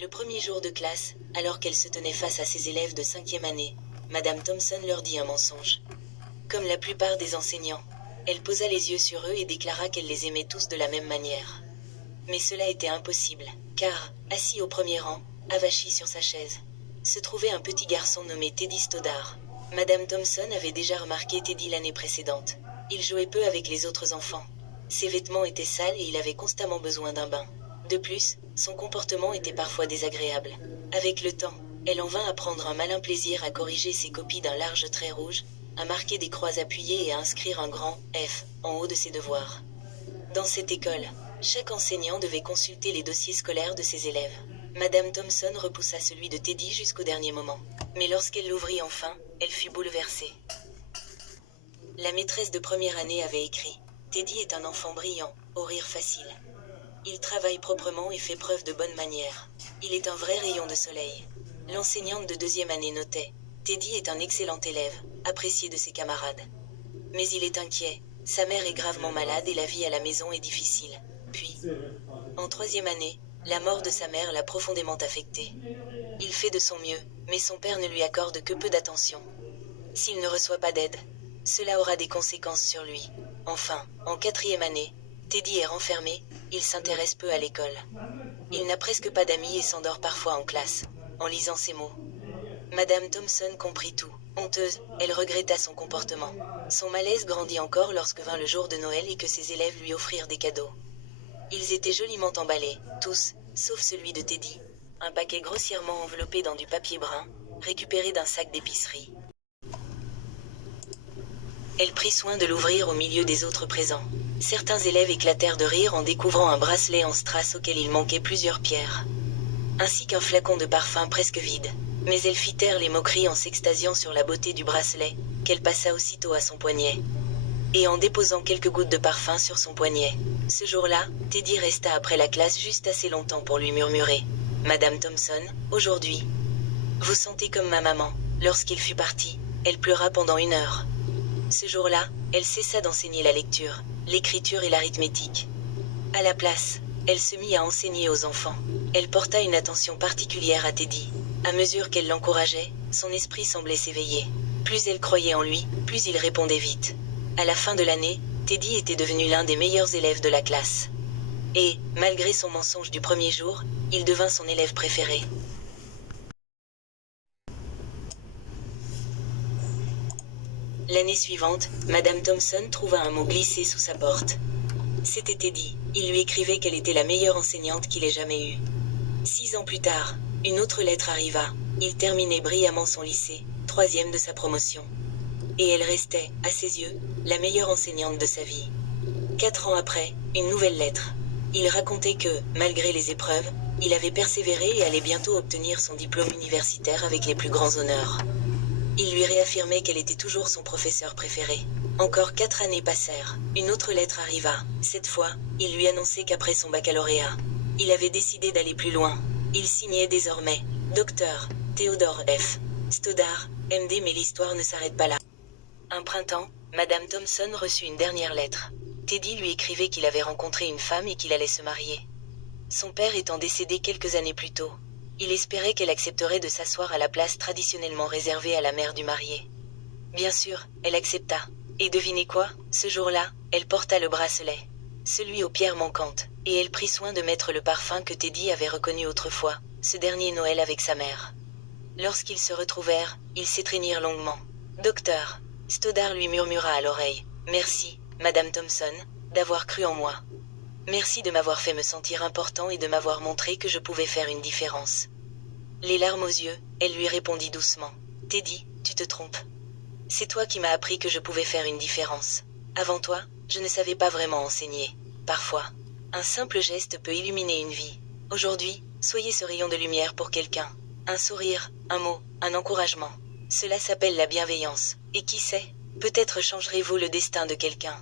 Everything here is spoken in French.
Le premier jour de classe, alors qu'elle se tenait face à ses élèves de 5e année, Madame Thompson leur dit un mensonge. Comme la plupart des enseignants, elle posa les yeux sur eux et déclara qu'elle les aimait tous de la même manière. Mais cela était impossible, car, assis au premier rang, avachi sur sa chaise, se trouvait un petit garçon nommé Teddy Stoddard. Madame Thompson avait déjà remarqué Teddy l'année précédente. Il jouait peu avec les autres enfants. Ses vêtements étaient sales et il avait constamment besoin d'un bain. De plus, son comportement était parfois désagréable. Avec le temps, elle en vint à prendre un malin plaisir à corriger ses copies d'un large trait rouge, à marquer des croix appuyées et à inscrire un grand F en haut de ses devoirs. Dans cette école, chaque enseignant devait consulter les dossiers scolaires de ses élèves. Madame Thompson repoussa celui de Teddy jusqu'au dernier moment. Mais lorsqu'elle l'ouvrit enfin, elle fut bouleversée. La maîtresse de première année avait écrit « Teddy est un enfant brillant, au rire facile. Il travaille proprement et fait preuve de bonne manière. Il est un vrai rayon de soleil. » L'enseignante de deuxième année notait « Teddy est un excellent élève, apprécié de ses camarades. Mais il est inquiet, sa mère est gravement malade et la vie à la maison est difficile. » Puis, en troisième année, la mort de sa mère l'a profondément affecté. Il fait de son mieux, mais son père ne lui accorde que peu d'attention. S'il ne reçoit pas d'aide, cela aura des conséquences sur lui. Enfin, en quatrième année, Teddy est renfermé, il s'intéresse peu à l'école. Il n'a presque pas d'amis et s'endort parfois en classe, en lisant ces mots. Madame Thompson comprit tout. Honteuse, elle regretta son comportement. Son malaise grandit encore lorsque vint le jour de Noël et que ses élèves lui offrirent des cadeaux. Ils étaient joliment emballés, tous, sauf celui de Teddy. Un paquet grossièrement enveloppé dans du papier brun, récupéré d'un sac d'épicerie. Elle prit soin de l'ouvrir au milieu des autres présents. Certains élèves éclatèrent de rire en découvrant un bracelet en strass auquel il manquait plusieurs pierres, ainsi qu'un flacon de parfum presque vide. Mais elle fit taire les moqueries en s'extasiant sur la beauté du bracelet, qu'elle passa aussitôt à son poignet, et en déposant quelques gouttes de parfum sur son poignet. Ce jour-là, Teddy resta après la classe juste assez longtemps pour lui murmurer « Madame Thompson, aujourd'hui, vous sentez comme ma maman. » Lorsqu'il fut parti, elle pleura pendant 1 heure. Ce jour-là, elle cessa d'enseigner la lecture, l'écriture et l'arithmétique. À la place, elle se mit à enseigner aux enfants. Elle porta une attention particulière à Teddy. À mesure qu'elle l'encourageait, son esprit semblait s'éveiller. Plus elle croyait en lui, plus il répondait vite. À la fin de l'année, Teddy était devenu l'un des meilleurs élèves de la classe. Et, malgré son mensonge du premier jour, il devint son élève préféré. L'année suivante, Madame Thompson trouva un mot glissé sous sa porte. C'était Teddy. Il lui écrivait qu'elle était la meilleure enseignante qu'il ait jamais eue. 6 ans plus tard, une autre lettre arriva. Il terminait brillamment son lycée, 3e de sa promotion. Et elle restait, à ses yeux, la meilleure enseignante de sa vie. 4 ans après, une nouvelle lettre. Il racontait que, malgré les épreuves, il avait persévéré et allait bientôt obtenir son diplôme universitaire avec les plus grands honneurs. Il lui réaffirmait qu'elle était toujours son professeur préféré. Encore 4 années passèrent. Une autre lettre arriva. Cette fois, il lui annonçait qu'après son baccalauréat, il avait décidé d'aller plus loin. Il signait désormais « Docteur Theodore F. Stoddard, MD », mais l'histoire ne s'arrête pas là. Un printemps, Madame Thompson reçut une dernière lettre. Teddy lui écrivait qu'il avait rencontré une femme et qu'il allait se marier. Son père étant décédé quelques années plus tôt, il espérait qu'elle accepterait de s'asseoir à la place traditionnellement réservée à la mère du marié. Bien sûr, elle accepta. Et devinez quoi? Ce jour-là, elle porta le bracelet, celui aux pierres manquantes, et elle prit soin de mettre le parfum que Teddy avait reconnu autrefois, ce dernier Noël avec sa mère. Lorsqu'ils se retrouvèrent, ils s'étreignirent longuement. Docteur Stoddard lui murmura à l'oreille « Merci, Madame Thompson, d'avoir cru en moi. Merci de m'avoir fait me sentir important et de m'avoir montré que je pouvais faire une différence. » Les larmes aux yeux, elle lui répondit doucement « Teddy, tu te trompes. C'est toi qui m'as appris que je pouvais faire une différence. Avant toi, je ne savais pas vraiment enseigner. Parfois, un simple geste peut illuminer une vie. Aujourd'hui, soyez ce rayon de lumière pour quelqu'un. Un sourire, un mot, un encouragement. Cela s'appelle la bienveillance. Et qui sait, peut-être changerez-vous le destin de quelqu'un. »